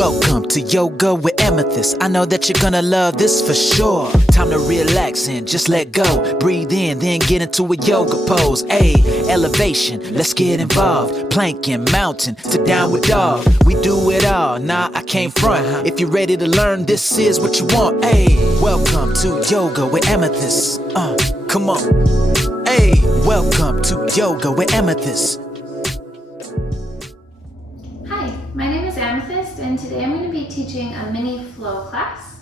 Welcome to Yoga with Amethyst. I know that you're gonna love this for sure. Time to relax and just let go. Breathe in, then get into a yoga pose. Ayy, elevation, let's get involved. Planking, mountain, to downward dog. We do it all, nah, I can't front. If you're ready to learn, this is what you want. Ayy, welcome to Yoga with Amethyst. Come on. Ayy, welcome to Yoga with Amethyst. My name is Amethyst, and today I'm going to be teaching a mini flow class.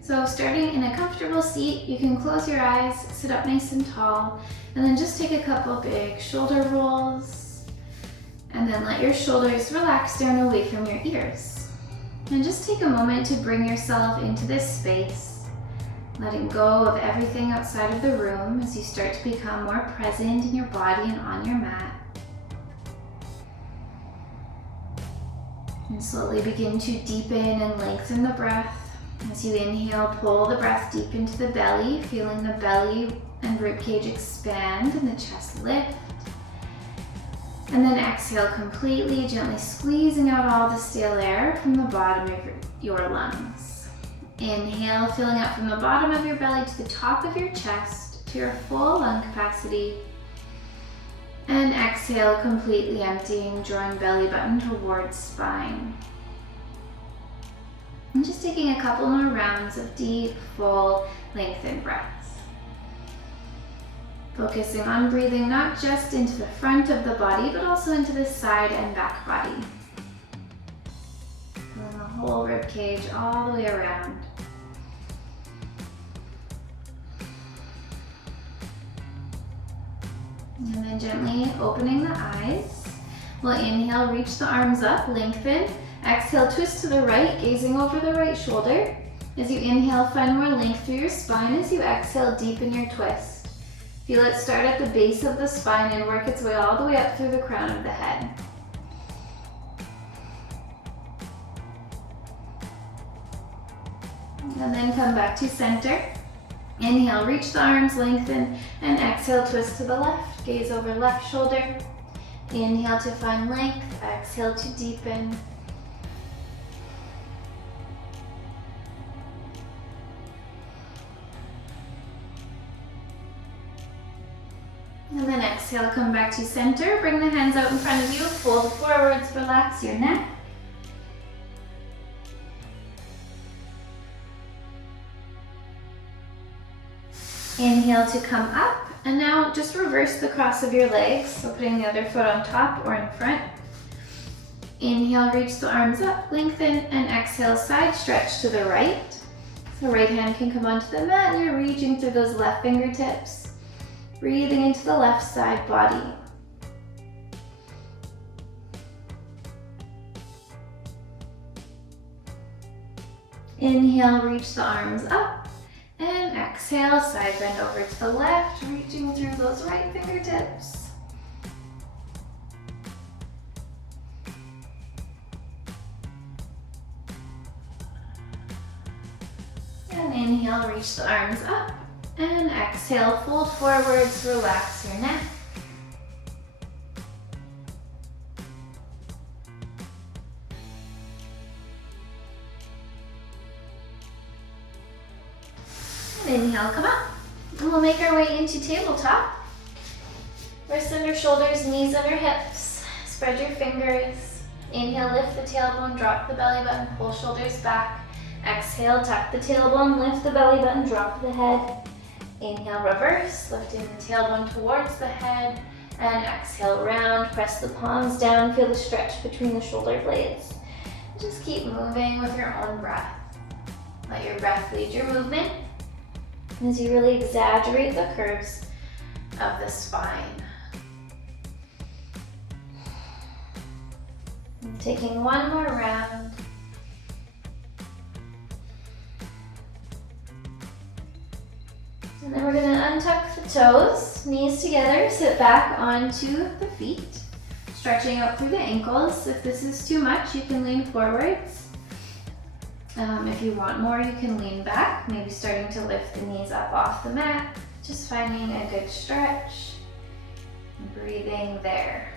So starting in a comfortable seat, you can close your eyes, sit up nice and tall, and then just take a couple big shoulder rolls, and then let your shoulders relax down away from your ears. And just take a moment to bring yourself into this space, letting go of everything outside of the room as you start to become more present in your body and on your mat. And slowly begin to deepen and lengthen the breath. As you inhale, pull the breath deep into the belly, feeling the belly and ribcage expand and the chest lift. And then exhale completely, gently squeezing out all the stale air from the bottom of your lungs. Inhale, filling up from the bottom of your belly to the top of your chest, to your full lung capacity. And exhale, completely emptying, drawing belly button towards spine. And just taking a couple more rounds of deep, full, lengthened breaths. Focusing on breathing not just into the front of the body, but also into the side and back body. Filling the whole rib cage all the way around. And then gently opening the eyes. We'll inhale, reach the arms up, lengthen. Exhale, twist to the right, gazing over the right shoulder. As you inhale, find more length through your spine. As you exhale, deepen your twist. Feel it start at the base of the spine and work its way all the way up through the crown of the head. And then come back to center. Inhale, reach the arms, lengthen, and exhale, twist to the left, gaze over left shoulder. Inhale to find length, exhale to deepen. And then exhale, come back to center, bring the hands out in front of you, fold forwards, relax your neck. Inhale to come up, and now just reverse the cross of your legs, so putting the other foot on top or in front. Inhale, reach the arms up, lengthen, and exhale, side stretch to the right. So right hand can come onto the mat, and you're reaching through those left fingertips, breathing into the left side body. Inhale, reach the arms up. And exhale, side bend over to the left, reaching through those right fingertips. And inhale, reach the arms up. And exhale, fold forwards, relax your neck. Inhale, come up. And we'll make our way into tabletop. Wrists under shoulders, knees under hips. Spread your fingers. Inhale, lift the tailbone, drop the belly button, pull shoulders back. Exhale, tuck the tailbone, lift the belly button, drop the head. Inhale, reverse, lifting the tailbone towards the head. And exhale, round, press the palms down, feel the stretch between the shoulder blades. Just keep moving with your own breath. Let your breath lead your movement as you really exaggerate the curves of the spine. And taking one more round. And then we're going to untuck the toes, knees together, sit back onto the feet, stretching out through the ankles. If this is too much, you can lean forwards. If you want more, you can lean back, maybe starting to lift the knees up off the mat, just finding a good stretch, and breathing there.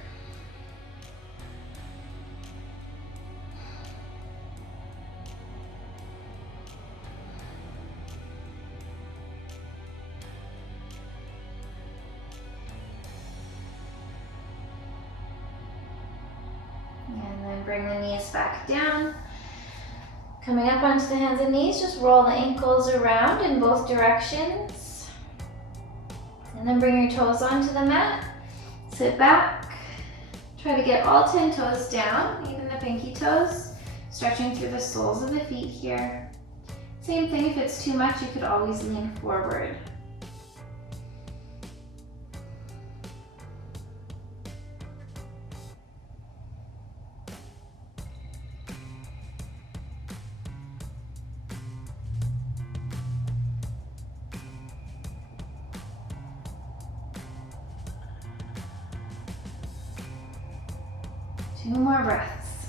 bring the knees back down. Coming up onto the hands and knees, just roll the ankles around in both directions. And then bring your toes onto the mat. Sit back. Try to get all 10 toes down, even the pinky toes. Stretching through the soles of the feet here. Same thing, if it's too much, you could always lean forward. Two more breaths.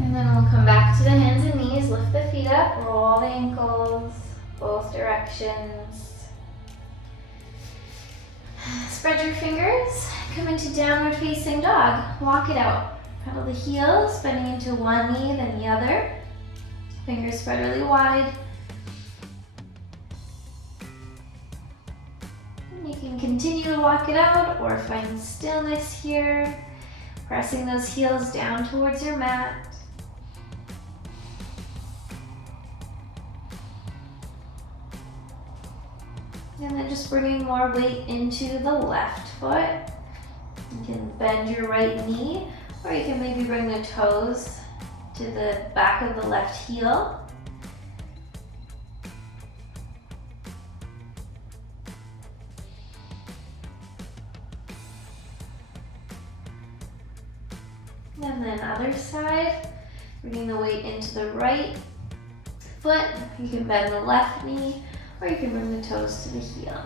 And then we'll come back to the hands and knees, lift the feet up, roll the ankles, both directions. Spread your fingers, come into downward facing dog, walk it out. Pedal the heels, bending into one knee, then the other. Fingers spread really wide. You can continue to walk it out or find stillness here, pressing those heels down towards your mat. And then just bringing more weight into the left foot. You can bend your right knee, or you can maybe bring the toes to the back of the left heel. And then other side, bringing the weight into the right foot. You can bend the left knee, or you can bring the toes to the heel.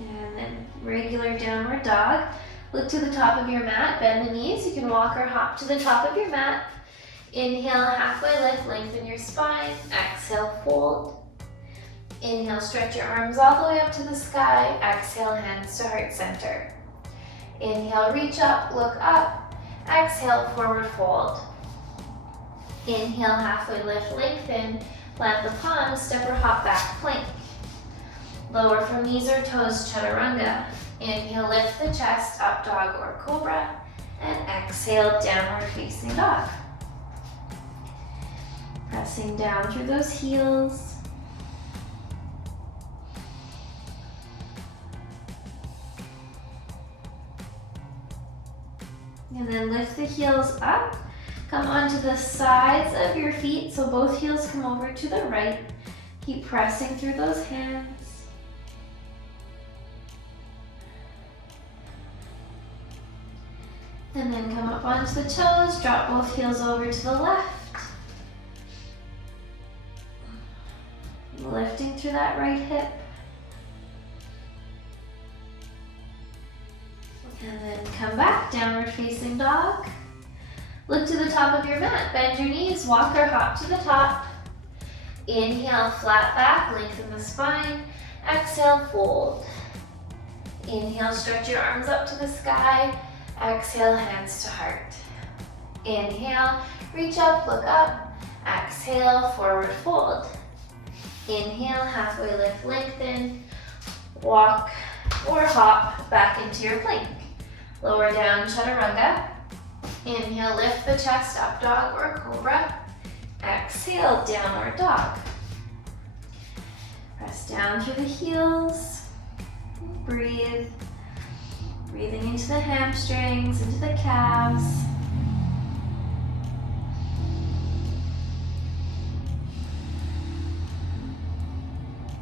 And then regular downward dog. Look to the top of your mat, bend the knees. You can walk or hop to the top of your mat. Inhale, halfway lift, lengthen your spine. Exhale, fold. Inhale, stretch your arms all the way up to the sky. Exhale, hands to heart center. Inhale, reach up, look up. Exhale, forward fold. Inhale, halfway lift, lengthen. Plant the palms, step or hop back plank. Lower from knees or toes, chaturanga. Inhale, lift the chest, up dog or cobra. And exhale, downward facing dog. Pressing down through those heels. And then lift the heels up. Come onto the sides of your feet so both heels come over to the right. Keep pressing through those hands. And then come up onto the toes, drop both heels over to the left. Lifting through that right hip. And then come back, downward facing dog. Look to the top of your mat, bend your knees, walk or hop to the top. Inhale, flat back, lengthen the spine. Exhale, fold. Inhale, stretch your arms up to the sky. Exhale, hands to heart. Inhale, reach up, look up. Exhale, forward fold. Inhale, halfway lift, lengthen. Walk or hop back into your plank. Lower down, chaturanga. Inhale, lift the chest, up dog or cobra. Exhale, downward dog. Press down through the heels. Breathe. Breathing into the hamstrings, into the calves.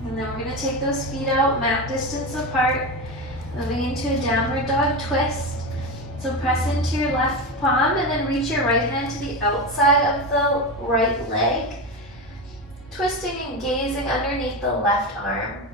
And then we're going to take those feet out, mat distance apart, moving into a downward dog twist. So press into your left palm and then reach your right hand to the outside of the right leg, twisting and gazing underneath the left arm.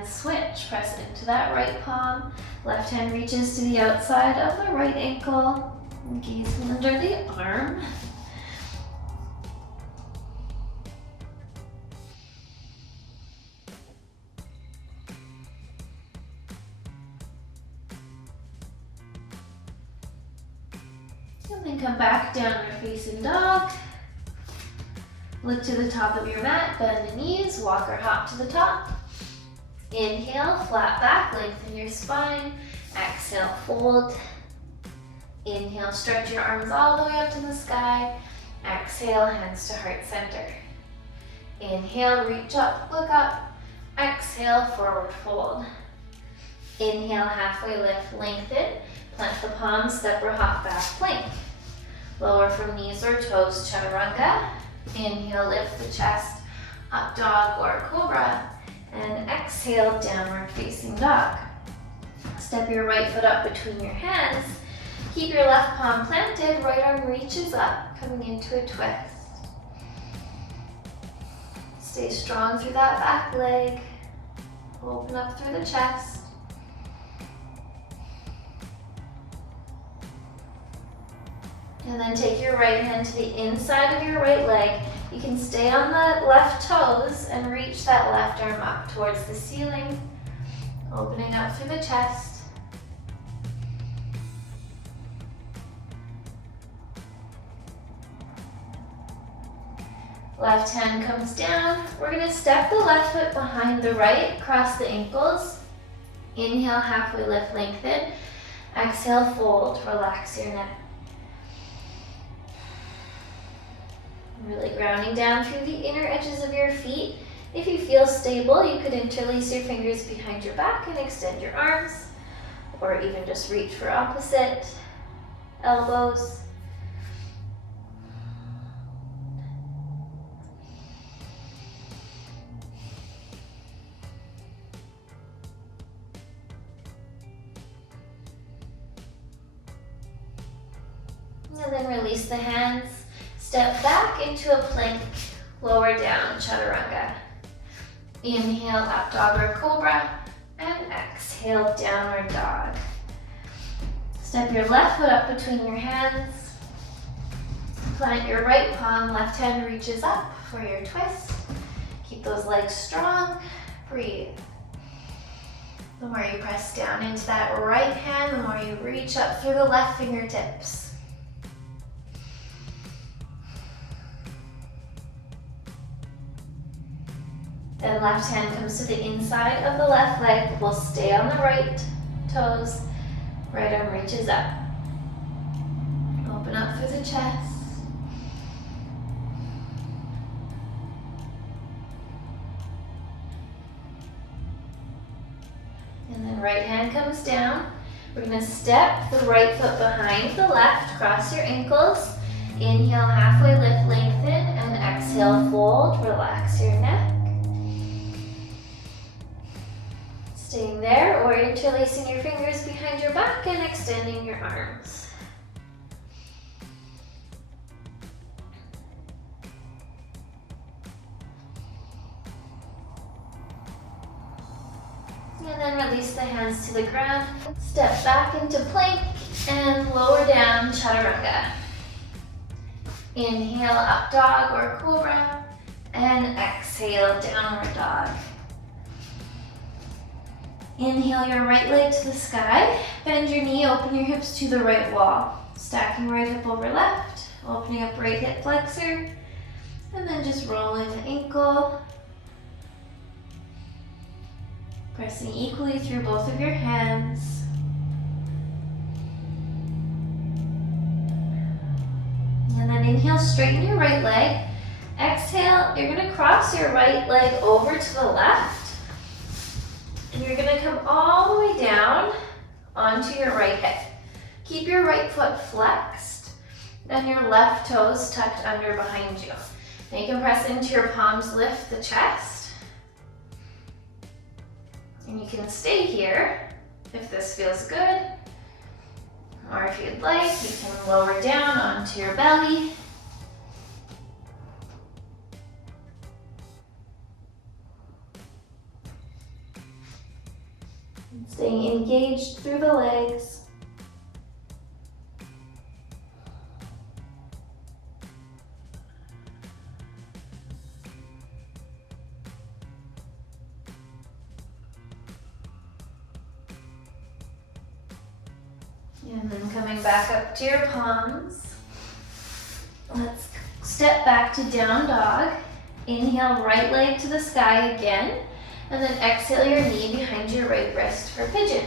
hand switch. Press it into that right palm. Left hand reaches to the outside of the right ankle. Gaze under the arm. And then come back, downward facing dog. Look to the top of your mat, bend the knees, walk or hop to the top. Inhale, flat back, lengthen your spine. Exhale, fold. Inhale, stretch your arms all the way up to the sky. Exhale, hands to heart center. Inhale, reach up, look up. Exhale, forward fold. Inhale, halfway lift, lengthen. Plant the palms, step or hop back plank. Lower from knees or toes, chaturanga. Inhale, lift the chest, up dog or cobra. And exhale, downward facing dog. Step your right foot up between your hands. Keep your left palm planted, right arm reaches up, coming into a twist. Stay strong through that back leg. Open up through the chest. And then take your right hand to the inside of your right leg. You can stay on the left toes and reach that left arm up towards the ceiling, opening up through the chest. Left hand comes down. We're going to step the left foot behind the right, cross the ankles. Inhale, halfway lift, lengthen. Exhale, fold, relax your neck. Really grounding down through the inner edges of your feet. If you feel stable, you could interlace your fingers behind your back and extend your arms, or even just reach for opposite elbows. And then release the hands. Step back into a plank, lower down, chaturanga. Inhale, up dog or cobra, and exhale, downward dog. Step your left foot up between your hands. Plant your right palm, left hand reaches up for your twist. Keep those legs strong, breathe. The more you press down into that right hand, the more you reach up through the left fingertips. Then left hand comes to the inside of the left leg. We'll stay on the right toes. Right arm reaches up. Open up through the chest. And then right hand comes down. We're going to step the right foot behind the left. Cross your ankles. Inhale, halfway lift, lengthen, and exhale, fold. Relax your neck. Staying there or interlacing your fingers behind your back and extending your arms. And then release the hands to the ground. Step back into plank and lower down, chaturanga. Inhale, up dog or cobra, and exhale, downward dog. Inhale your right leg to the sky. Bend your knee, open your hips to the right wall. Stacking right hip over left, opening up right hip flexor, and then just rolling the ankle. Pressing equally through both of your hands. And then inhale, straighten your right leg. Exhale, you're gonna cross your right leg over to the left. And you're gonna come all the way down onto your right hip. Keep your right foot flexed and your left toes tucked under behind you. Now you can press into your palms, lift the chest. And you can stay here if this feels good. Or if you'd like, you can lower down onto your belly. Staying engaged through the legs. And then coming back up to your palms. Let's step back to down dog. Inhale, right leg to the sky again. And then exhale your knee behind your right wrist for pigeon.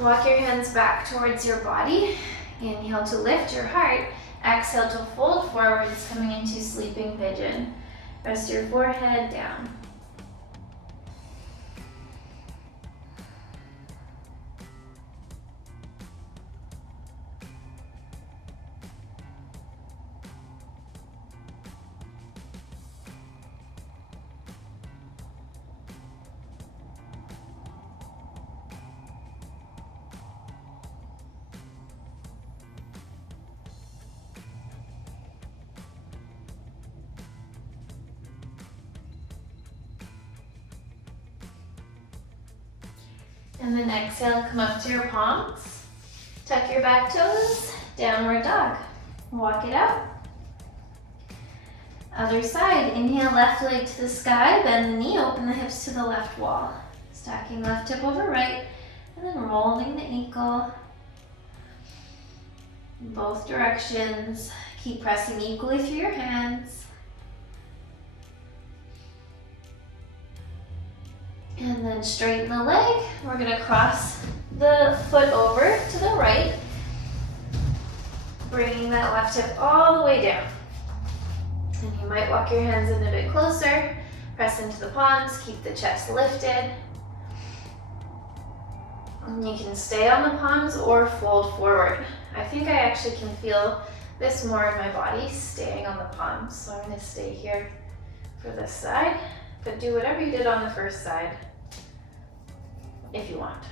Walk your hands back towards your body. Inhale to lift your heart. Exhale to fold forwards, coming into sleeping pigeon. Rest your forehead down. And then exhale, come up to your palms. Tuck your back toes, downward dog. Walk it out. Other side, inhale, left leg to the sky, bend the knee, open the hips to the left wall. Stacking left hip over right, and then rolling the ankle. In both directions. Keep pressing equally through your hands. And then straighten the leg. We're gonna cross the foot over to the right, bringing that left hip all the way down. And you might walk your hands in a bit closer, press into the palms, keep the chest lifted. And you can stay on the palms or fold forward. I think I actually can feel this more in my body, staying on the palms. So I'm gonna stay here for this side, but do whatever you did on the first side. If you want.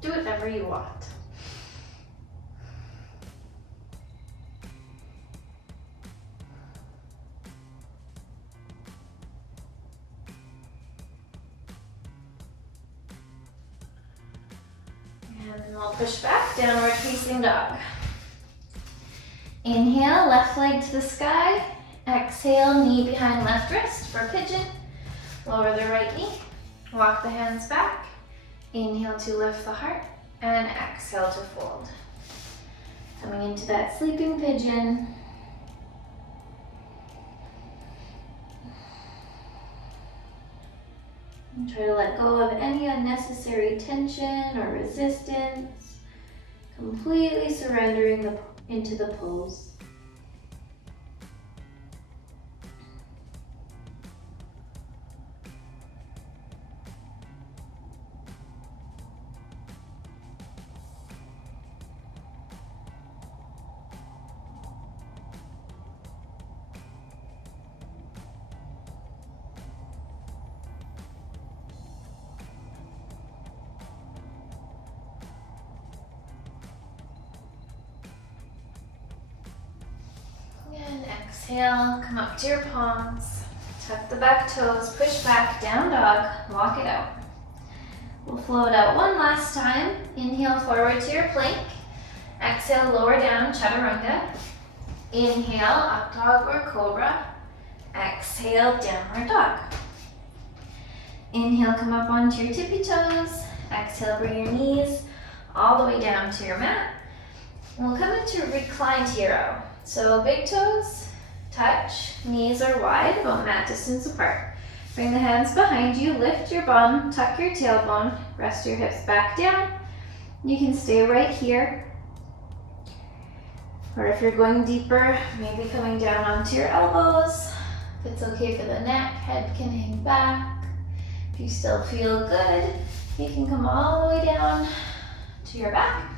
Do whatever you want. And then we'll push back, downward facing dog. Inhale, left leg to the sky. Exhale, knee behind left wrist for pigeon. Lower the right knee. Walk the hands back. Inhale to lift the heart, and exhale to fold. Coming into that sleeping pigeon. And try to let go of any unnecessary tension or resistance. Completely surrendering into the pose. Exhale, come up to your palms, tuck the back toes, push back, down dog, walk it out. We'll float out one last time. Inhale forward to your plank. Exhale, lower down, chaturanga. Inhale, up dog or cobra. Exhale, downward dog. Inhale, come up onto your tippy toes. Exhale, bring your knees all the way down to your mat. And we'll come into Reclined Hero. So big toes touch, knees are wide, about mat distance apart. Bring the hands behind you, lift your bum, tuck your tailbone, rest your hips back down. You can stay right here. Or if you're going deeper, maybe coming down onto your elbows. If it's okay for the neck, head can hang back. If you still feel good, you can come all the way down to your back.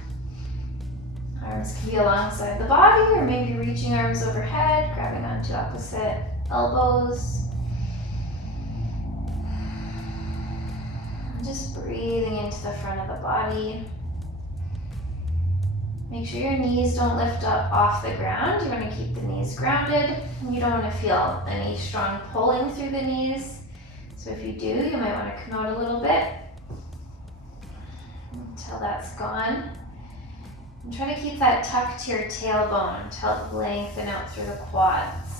Arms can be alongside the body, or maybe reaching arms overhead, grabbing onto opposite elbows. Just breathing into the front of the body. Make sure your knees don't lift up off the ground. You want to keep the knees grounded. You don't want to feel any strong pulling through the knees. So if you do, you might want to come out a little bit. gone. And try to keep that tucked to your tailbone to help lengthen out through the quads.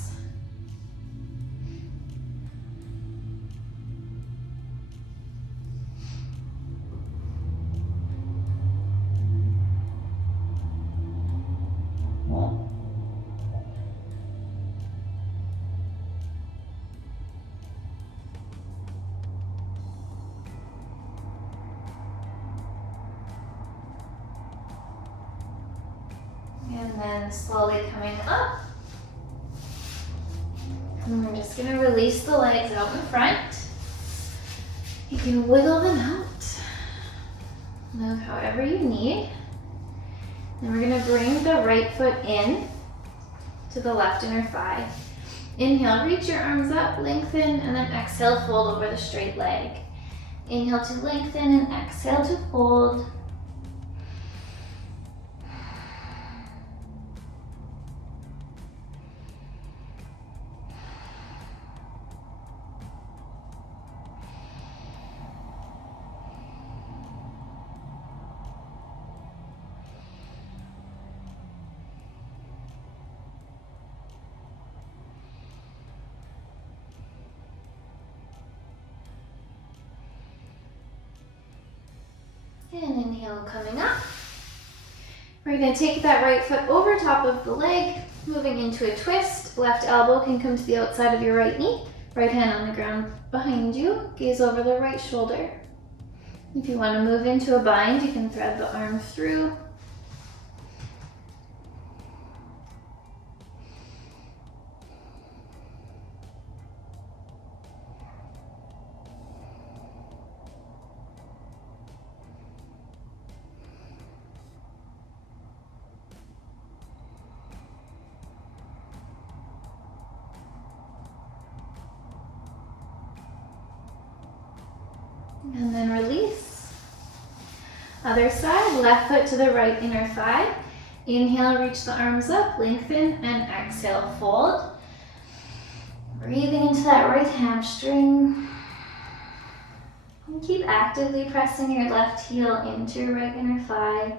And then slowly coming up. And we're just going to release the legs out in front. You can wiggle them out. Move however you need. Then we're going to bring the right foot in to the left inner thigh. Inhale, reach your arms up, lengthen, and then exhale, fold over the straight leg. Inhale to lengthen and exhale to fold. And inhale, coming up. We're going to take that right foot over top of the leg, moving into a twist. Left elbow can come to the outside of your right knee. Right hand on the ground behind you. Gaze over the right shoulder. If you want to move into a bind, you can thread the arm through. And then release. Other side, left foot to the right inner thigh. Inhale, reach the arms up, lengthen, and exhale, fold. Breathing into that right hamstring. And keep actively pressing your left heel into your right inner thigh.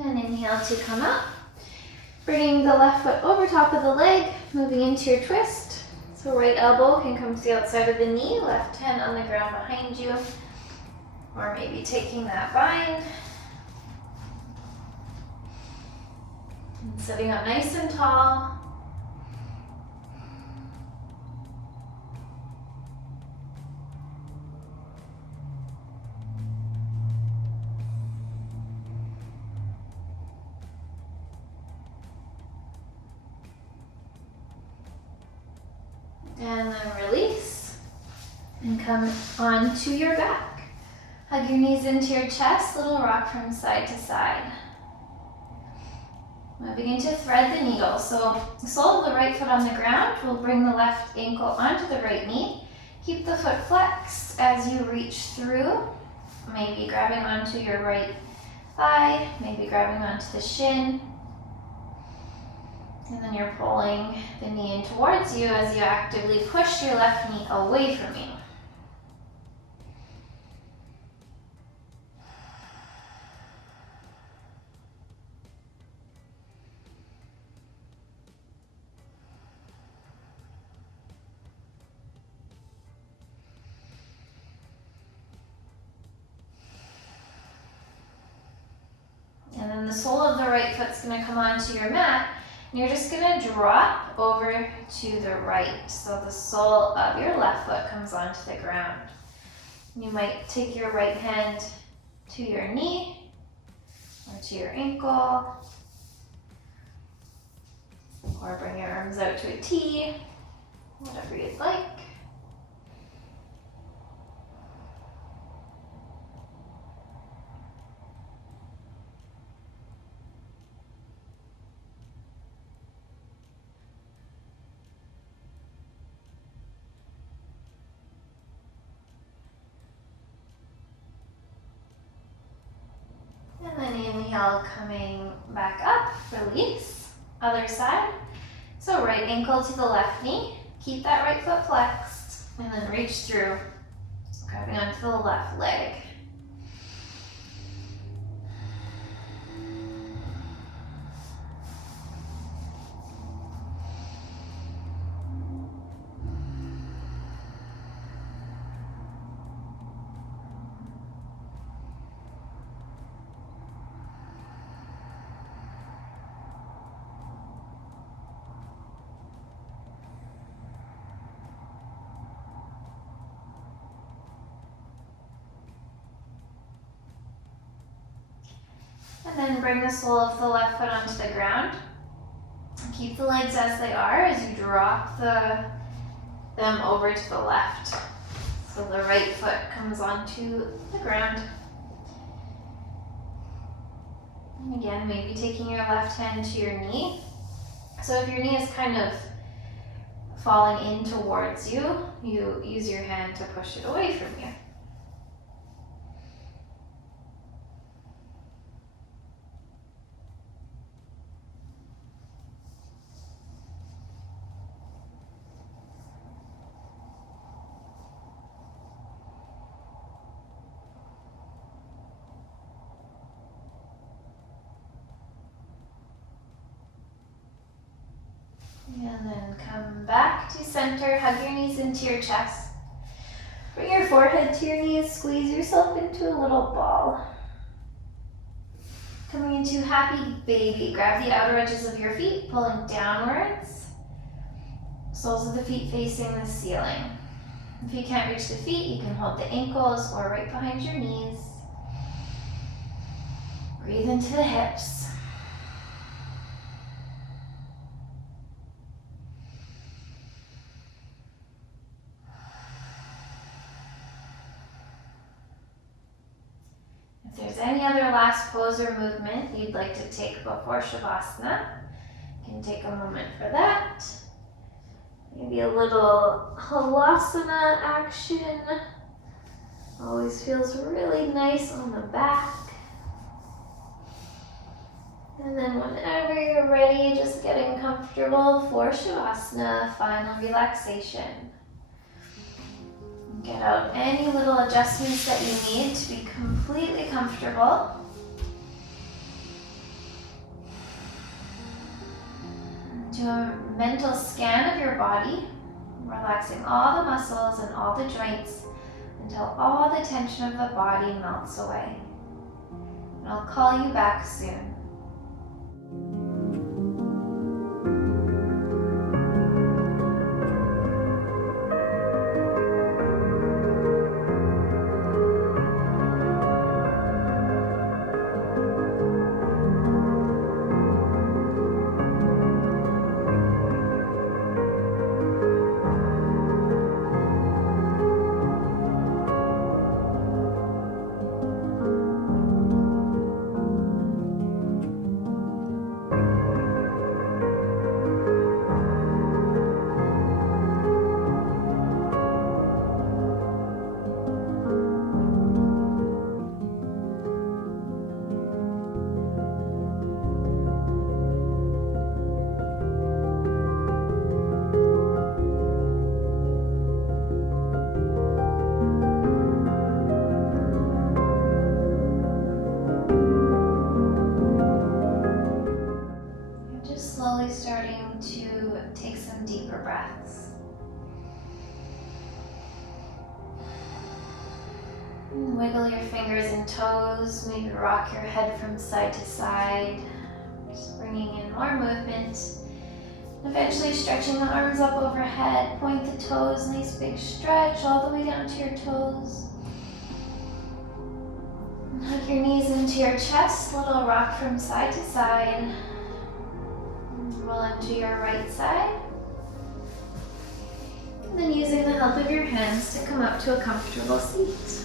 And inhale to come up. Bringing the left foot over top of the leg, moving into your twist. So right elbow can come to the outside of the knee, left hand on the ground behind you. Or maybe taking that bind. And sitting up nice and tall. And then release and come onto your back. Hug your knees into your chest, little rock from side to side. Moving into thread the needle. So the sole of the right foot on the ground will bring the left ankle onto the right knee. Keep the foot flexed as you reach through, maybe grabbing onto your right thigh, maybe grabbing onto the shin. And then you're pulling the knee in towards you as you actively push your left knee away from you. And then the sole of the right foot's going to come onto your mat. And you're just going to drop over to the right. So the sole of your left foot comes onto the ground. You might take your right hand to your knee or to your ankle. Or bring your arms out to a T, whatever you'd like. Inhale, coming back up, release. Other side. So right ankle to the left knee. Keep that right foot flexed. And then reach through, grabbing onto the left leg. And then bring the sole of the left foot onto the ground. Keep the legs as they are as you drop them over to the left. So the right foot comes onto the ground. And again, maybe taking your left hand to your knee. So if your knee is kind of falling in towards you, you use your hand to push it away from you. And then come back to center, hug your knees into your chest. Bring your forehead to your knees, squeeze yourself into a little ball. Coming into happy baby, grab the outer edges of your feet, pulling downwards. Soles of the feet facing the ceiling. If you can't reach the feet, you can hold the ankles or right behind your knees. Breathe into the hips. If there's any other last pose or movement you'd like to take before Shavasana, you can take a moment for that. Maybe a little halasana action. Always feels really nice on the back. And then whenever you're ready, just getting comfortable for Shavasana, final relaxation. Get out any little adjustments that you need to be completely comfortable. Do a mental scan of your body, relaxing all the muscles and all the joints until all the tension of the body melts away. And I'll call you back soon. Starting to take some deeper breaths. Wiggle your fingers and toes, maybe rock your head from side to side, just bringing in more movement. Eventually stretching the arms up overhead, point the toes, nice big stretch all the way down to your toes. And hug your knees into your chest, little rock from side to side. Roll into your right side. And then using the help of your hands to come up to a comfortable seat.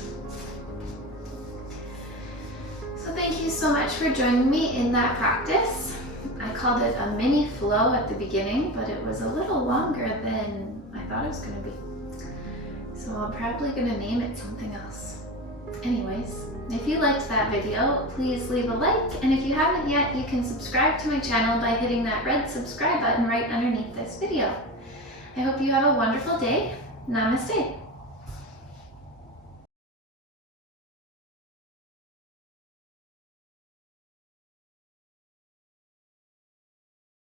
So thank you so much for joining me in that practice. I called it a mini flow at the beginning, but it was a little longer than I thought it was going to be. So I'm probably going to name it something else. Anyways, if you liked that video, please leave a like, and if you haven't yet, you can subscribe to my channel by hitting that red subscribe button right underneath this video. I hope you have a wonderful day. Namaste.